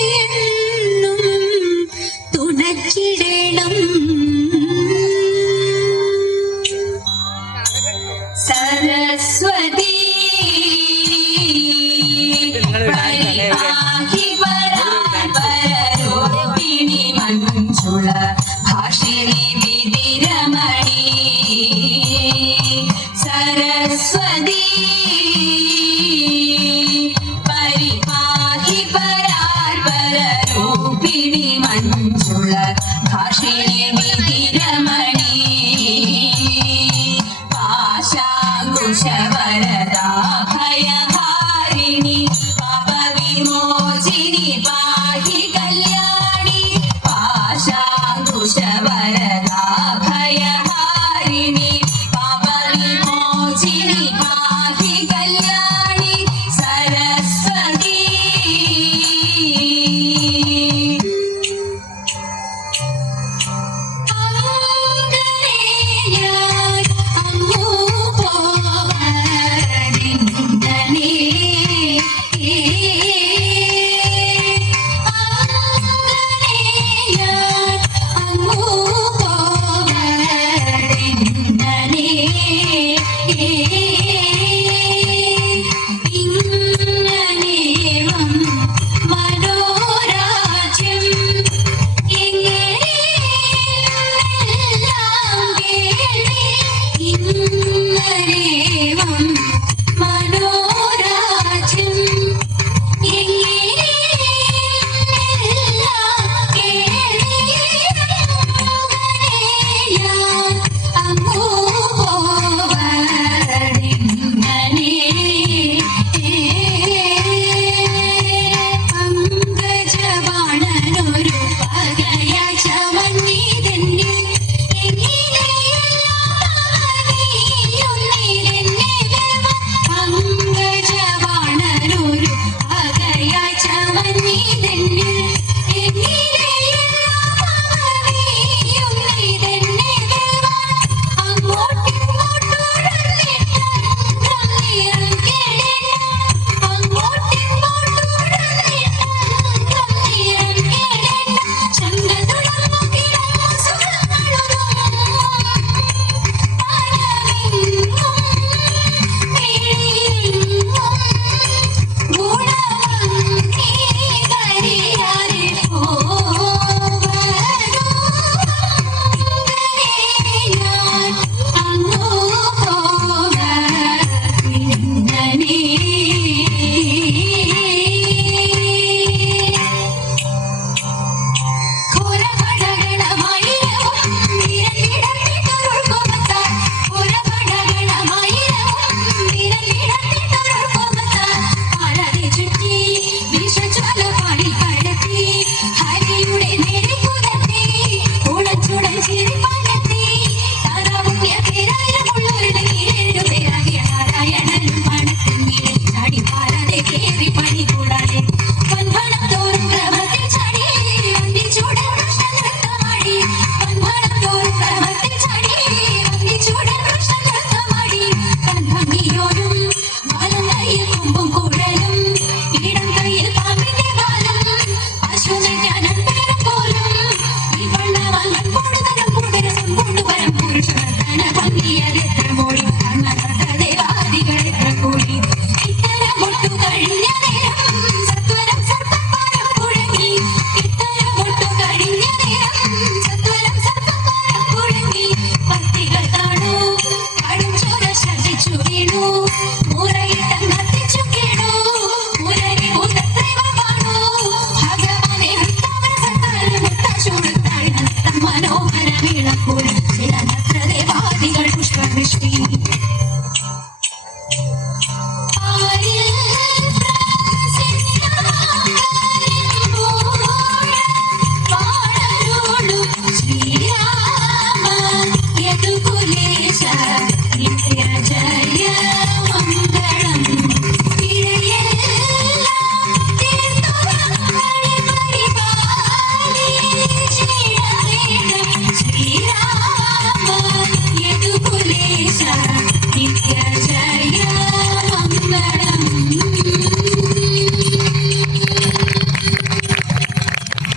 in